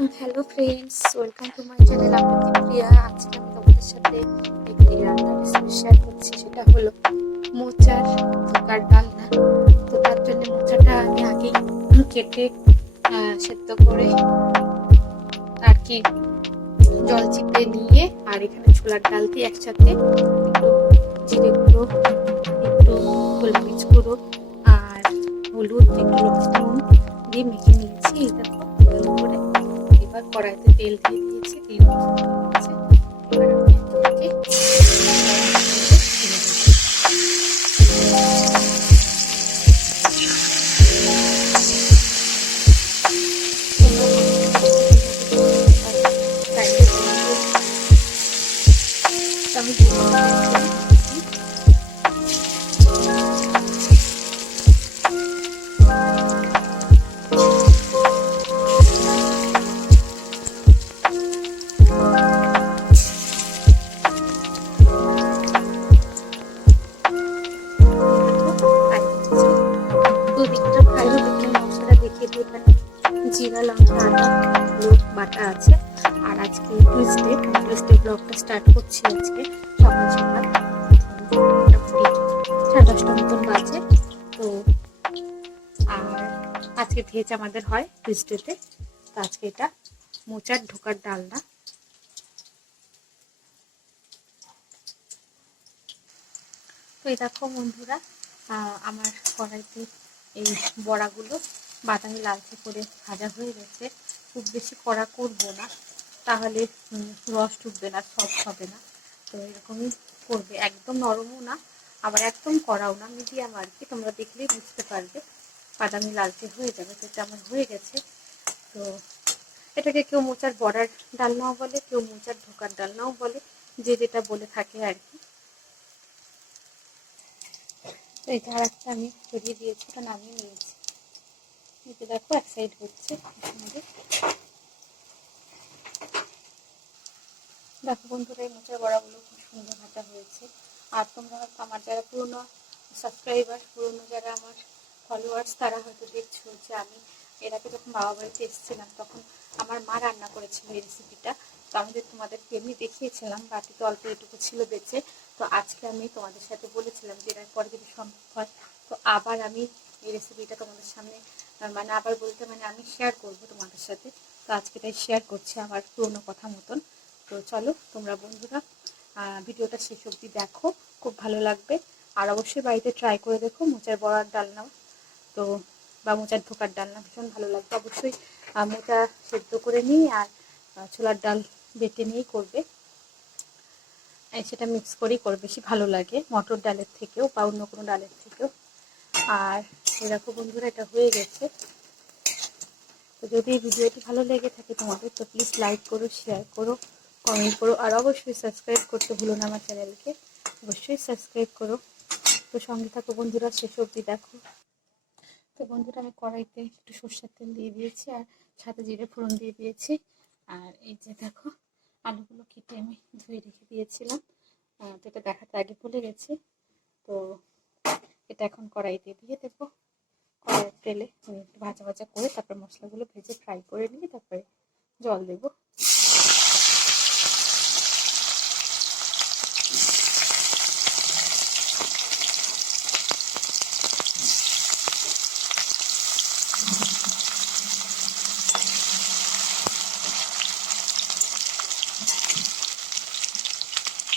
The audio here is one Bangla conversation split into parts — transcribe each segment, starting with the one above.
Hello friends, welcome to my channel আপনাদের প্রিয়া। আজকে আমি তোমাদের সাথে একটি রান্নার রেসিপি শেয়ার করছি, সেটা হলো মোচার ধোকার ডালনা। তো তার জন্য মোচাটা আমি আগেই কেটে সেদ্ধ করে আর কি জল চিপে নিয়ে, আর এখানে ছোলার ডাল দিয়ে একসাথে একটু জিরে গুঁড়ো, একটু গোলমরিচ গুঁড়ো আর হলুদ, একটু লবণ দিয়ে মেখে নিয়েছি। এই দেখো ভালো করে। এবার কড়াইতে তেল দিয়ে দিয়েছি, তেল দিয়েছি। এবার আমি জিরা, লঙ্কা, আদা, হলুদ বাটা আছে। আর আজকে টুইস্টে ব্লগটা স্টার্ট করছি আজকে সকাল সকাল, মোটামুটি 10:30 মতন বাজে। তো আর আজকে ভেজ আমাদের হয় টুইস্টেতে। তো আজকে এটা মোচার ঢোকার ডালনা। তো এই দেখো বন্ধুরা, আমার কড়াইতে এই বড়াগুলো বাদামি লালচে করে ভাজা হয়ে গেছে। খুব বেশি কড়া করব না, তাহলে রস ঢুকবে না, সফট হবে না। তো এরকমই করবে, একদম নরমও না আবার একদম কড়াও না, মিডিয়াম আর কি। তোমরা দেখলেই বুঝতে পারবে, বাদামি লালচে হয়ে যাবে। তো এটা আমার হয়ে গেছে। তো এটাকে কেউ মোচার বড়ার ডালনাও বলে, কেউ মোচার ঢোকার ডালনাও বলে, যে যেটা বলে থাকে আর কি। তো এটা আর একটা আমি সরিয়ে দিয়েছি, ওটা নামিয়ে নিয়েছি। এটা দেখো এক সাইড হচ্ছে। দেখো বন্ধুরা, এই মোচার বড়াগুলো খুব সুন্দর ভাজা হয়েছে। আর তোমরা হয়তো আমার যারা পুরনো সাবস্ক্রাইবার, পুরনো যারা আমার ফলোয়ার্স, তারা হয়তো দেখছো যে আমি এর আগে যখন বাবা বাড়িতে এসেছিলাম তখন আমার মা রান্না করেছিল এই রেসিপিটা। তো আমি তোমাদেরকে এমনি দেখিয়েছিলাম, বাটিতে অল্প এটুকু ছিল বেঁচে। তো আজকে আমি তোমাদের সাথে বলেছিলাম যে এর পরে যদি সম্ভব হয় তো আবার আমি এই রেসিপিটা তোমাদের সামনে আবার বলতে আমি শেয়ার করব তোমাদের সাথে। তো আজকে তাই শেয়ার করছি আমার পুরনো কথা মতন। তো চলো তোমরা বন্ধুরা ভিডিওটা শেষ অবধি দেখো, খুব ভালো লাগবে। আর অবশ্যই বাড়িতে ট্রাই করে দেখো মোচার বড়ার ডালনা, তো বা মোচার ঢোকার ডালনা, ভীষণ ভালো লাগবে। অবশ্যই মোচা সেদ্ধ করে নিই আর ছোলার ডাল বেটে নিয়েই করবে, সেটা মিক্স করেই করবে, বেশি ভালো লাগে মটর ডালের থেকেও বা অন্য কোনো ডালের থেকেও। আর এরকম বন্ধুরা এটা হয়ে গেছে। তো যদি এই ভিডিওটি ভালো লেগে থাকে তোমাদের, তো প্লিজ লাইক করো, শেয়ার করো, কমেন্ট করো, আর অবশ্যই সাবস্ক্রাইব করতে ভুলো না আমার চ্যানেলকে। অবশ্যই সাবস্ক্রাইব করো। তো সঙ্গে থাকো বন্ধুরা, শেষ অবধি দেখো। তো বন্ধুরা, আমি কড়াইতে একটু সর্ষের তেল দিয়ে দিয়েছি আর সাথে জিরে ফোড়ন দিয়ে দিয়েছি। আর এই যে দেখো, আলুগুলো কেটে আমি ধুয়ে রেখে দিয়েছিলাম, তো এটা দেখাতে আগে ভুলে গেছি। তো এটা এখন কড়াইতে দিয়ে দেবো। কড়াইয়ের তেলে একটু ভাজা ভাজা করে তারপর মশলাগুলো ভেজে ফ্রাই করে নিয়ে তারপরে জল দেবো।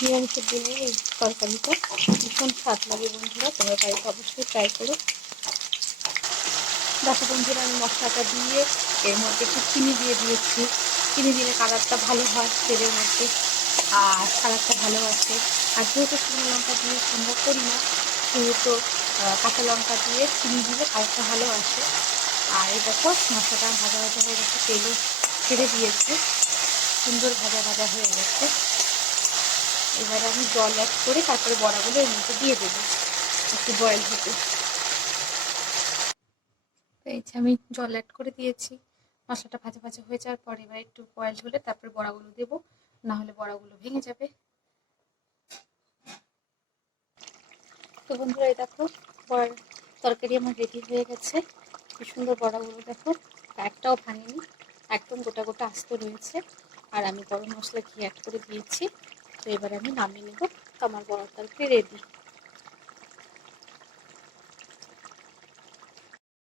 নিরামিষের দিনে এই তরকারিটা ভীষণ স্বাদ লাগে বন্ধুরা, তোমরা বাড়িতে অবশ্যই ট্রাই করো। দেখো বন্ধুরা, আমি মশলাটা দিয়ে এর মধ্যে একটু চিনি দিয়ে দিয়েছি। চিনি দিলে কালারটা ভালো হয় তেলের মধ্যে, আর কালারটা ভালো আসে। আর যেহেতু শুকনো লঙ্কা দিয়ে আমরা করি না, সেহেতু কাঁচা লঙ্কা দিয়ে চিনি দিলে কালারটা ভালো আসে। আর এই দেখো মশলাটা ভাজা ভাজা হয়ে গেছে, তেলও ছেড়ে দিয়েছে, সুন্দর ভাজা ভাজা হয়ে গেছে। এবারে আমি জল অ্যাড করে তারপরে বড়াগুলো এর মধ্যে দিয়ে দেবো একটু বয়েল হতে। তো এই যে আমি জল অ্যাড করে দিয়েছি, মশলাটা ভাজা ভাজা হয়ে যাওয়ার পর এবার একটু বয়েল হলে তারপরে বড়াগুলো দেবো, না হলে বড়াগুলো ভেঙে যাবে। তো বন্ধুরা, এই দেখো বড়ার তরকারি আমার রেডি হয়ে গেছে। কি সুন্দর বড়াগুলো দেখো, একটাও ভাঙেনি, একদম গোটা গোটা আস্ত রয়েছে। আর আমি গরম মশলা ঘি অ্যাড করে দিয়েছি। তো এবার আমি নামিয়ে নেব। তো আমার বড়ার তরকারি রেডি।